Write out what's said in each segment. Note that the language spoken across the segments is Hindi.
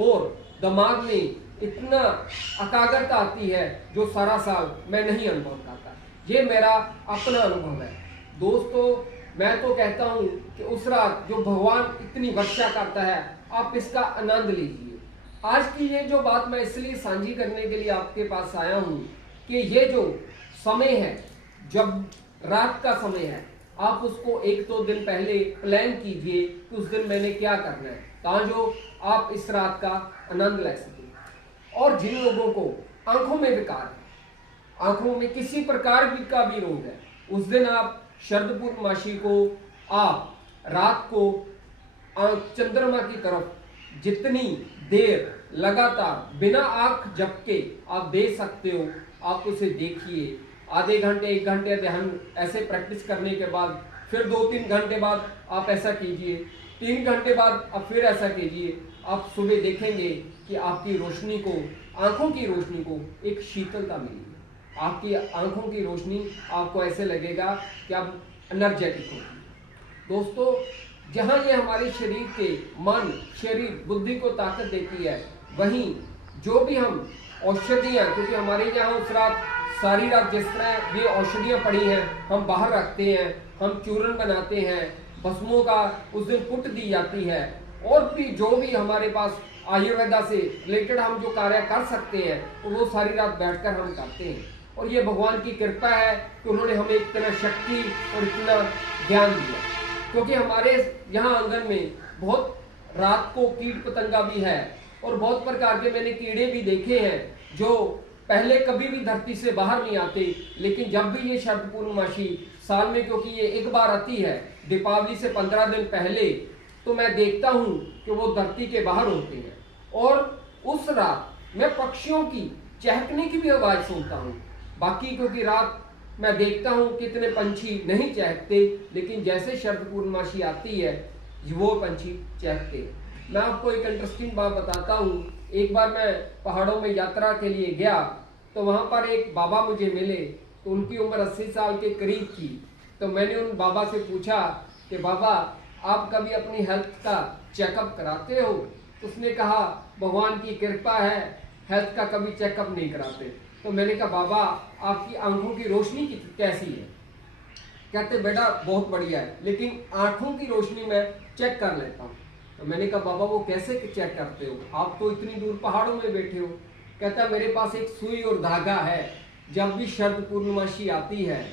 और दिमाग में इतना एकाग्रता आती है जो सारा साल मैं नहीं अनुभव करता। ये मेरा अपना अनुभव है दोस्तों। मैं तो कहता हूँ कि उस रात जो भगवान इतनी वर्षा करता है, आप इसका आनंद लीजिए। आज की ये जो बात मैं इसलिए साझी करने के लिए आपके पास आया हूँ कि ये जो समय है, जब रात का समय है, आप उसको एक दो दिन पहले प्लान कीजिए कि उस दिन मैंने क्या करना है, ताकि आप इस रात का आनंद ले सकें। और जिन लोगों को आंखों में विकार है, आंखों में किसी प्रकार का भी रोग है, उस दिन आप शरद पूर्णमासी को आप रात को चंद्रमा की तरफ जितनी देर लगातार बिना आंख झपके आप दे सकते हो, आप उसे देखिए। आधे घंटे 1 घंटे ध्यान ऐसे प्रैक्टिस करने के बाद फिर 2-3 घंटे बाद आप ऐसा कीजिए, 3 घंटे बाद आप फिर ऐसा कीजिए। आप सुबह देखेंगे कि आपकी रोशनी को, आंखों की रोशनी को एक शीतलता मिलेगी। आपकी आंखों की रोशनी आपको ऐसे लगेगा कि आप एनर्जेटिक होगी। दोस्तों, जहाँ ये हमारे शरीर के मन, शरीर, बुद्धि को ताकत देती है, वहीं जो भी हम औषधियाँ, क्योंकि हमारे यहाँ उस रात सारी रात जिस तरह ये औषधियाँ पड़ी हैं हम बाहर रखते हैं, हम चूर्ण बनाते हैं, भस्मों का उस दिन कुट दी जाती है, और भी जो भी हमारे पास आयुर्वेदा से रिलेटेड हम जो कार्य कर सकते हैं वो सारी रात बैठकर हम करते हैं। और ये भगवान की कृपा है कि उन्होंने हमें इतना शक्ति और इतना ज्ञान दिया, क्योंकि हमारे यहाँ आंगन में बहुत रात को कीट पतंगा भी है और बहुत प्रकार के मैंने कीड़े भी देखे हैं जो पहले कभी भी धरती से बाहर नहीं आते, लेकिन जब भी ये शरद पूर्णमासी साल में, क्योंकि ये एक बार आती है दीपावली से 15 दिन पहले, तो मैं देखता हूँ कि वो धरती के बाहर होते हैं। और उस रात मैं पक्षियों की चहकने की भी आवाज़ सुनता हूँ। बाकी क्योंकि रात मैं देखता हूँ कितने पंछी नहीं चहकते, लेकिन जैसे शरद पूर्णमासी आती है वो पंछी चहकते हैं। मैं आपको एक इंटरेस्टिंग बात बताता हूँ। एक बार मैं पहाड़ों में यात्रा के लिए गया तो वहाँ पर एक बाबा मुझे मिले, तो उनकी उम्र 80 साल के करीब थी। तो मैंने उन बाबा से पूछा कि बाबा, आप कभी अपनी हेल्थ का चेकअप कराते हो? तो उसने कहा भगवान की कृपा है, हेल्थ का कभी चेकअप नहीं कराते। तो मैंने कहा बाबा, आपकी आंखों की रोशनी कैसी है? कहते बेटा बहुत बढ़िया है, लेकिन आंखों की रोशनी मैं चेक कर लेता हूँ। तो मैंने कहा बाबा वो कैसे चेक करते हो, आप तो इतनी दूर पहाड़ों में बैठे हो? कहता मेरे पास एक सुई और धागा है, जब भी शरद पूर्णमासी आती है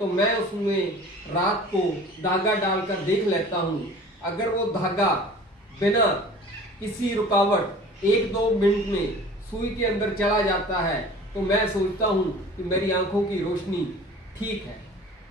तो मैं उसमें रात को धागा डालकर देख लेता हूँ। अगर वो धागा बिना किसी रुकावट 1-2 मिनट में सुई के अंदर चला जाता है तो मैं सोचता हूँ कि मेरी आंखों की रोशनी ठीक है।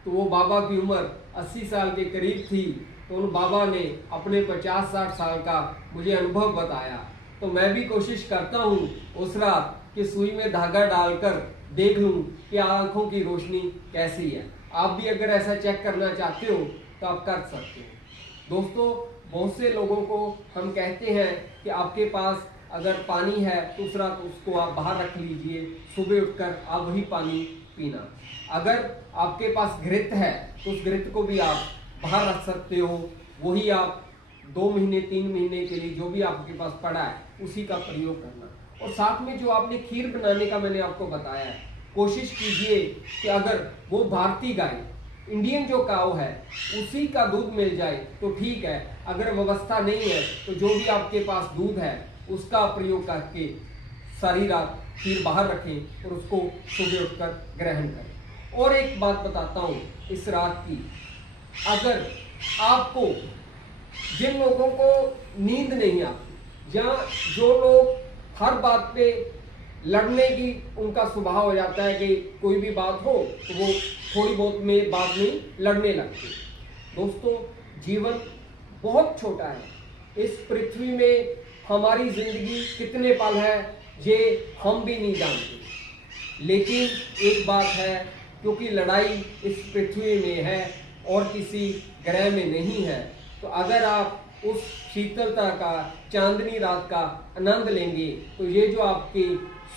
तो वो बाबा की उम्र 80 साल के करीब थी, तो उन बाबा ने अपने 50-60 साल का मुझे अनुभव बताया। तो मैं भी कोशिश करता हूँ उस रात कि सुई में धागा डालकर देख लूँ कि आंखों की रोशनी कैसी है। आप भी अगर ऐसा चेक करना चाहते हो तो आप कर सकते हो। दोस्तों, बहुत से लोगों को हम कहते हैं कि आपके पास अगर पानी है तो उस रात उसको आप बाहर रख लीजिए, सुबह उठकर आप वही पानी पीना। अगर आपके पास घृत है तो उस घृत को भी आप बाहर रख सकते हो, वही आप 2 महीने 3 महीने के लिए जो भी आपके पास पड़ा है उसी का प्रयोग करना। और साथ में जो आपने खीर बनाने का मैंने आपको बताया है, कोशिश कीजिए कि अगर वो भारतीय गाय, इंडियन जो काऊ है, उसी का दूध मिल जाए तो ठीक है। अगर व्यवस्था नहीं है तो जो भी आपके पास दूध है उसका प्रयोग करके सारी रात खीर बाहर रखें और उसको सुबह उठकर ग्रहण करें। और एक बात बताता हूँ इस रात की, अगर आपको, जिन लोगों को नींद नहीं आती, या जो लोग हर बात पे लड़ने की उनका स्वभाव हो जाता है कि कोई भी बात हो तो वो थोड़ी बहुत में बात में लड़ने लगते। दोस्तों, जीवन बहुत छोटा है। इस पृथ्वी में हमारी जिंदगी कितने पल है ये हम भी नहीं जानते, लेकिन एक बात है, क्योंकि लड़ाई इस पृथ्वी में है और किसी ग्रह में नहीं है, तो अगर आप उस शीतलता का, चांदनी रात का आनंद लेंगे तो ये जो आपकी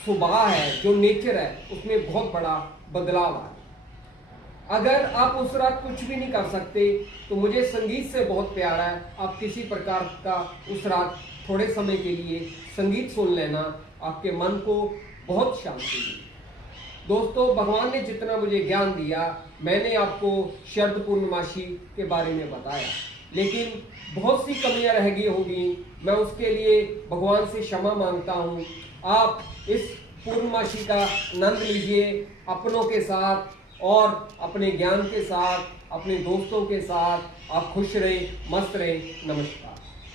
सुबह है, जो नेचर है, उसमें बहुत बड़ा बदलाव आए। अगर आप उस रात कुछ भी नहीं कर सकते तो मुझे संगीत से बहुत प्यार है, आप किसी प्रकार का उस रात थोड़े समय के लिए संगीत सुन लेना आपके मन को बहुत शांति देगी। दोस्तों, भगवान ने जितना मुझे ज्ञान दिया मैंने आपको शरद पूर्णमासी के बारे में बताया, लेकिन बहुत सी कमियां रह गई होगी। मैं उसके लिए भगवान से क्षमा मांगता हूँ। आप इस पूर्णमासी का आनंद लीजिए अपनों के साथ और अपने ज्ञान के साथ, अपने दोस्तों के साथ। आप खुश रहें, मस्त रहें। नमस्कार।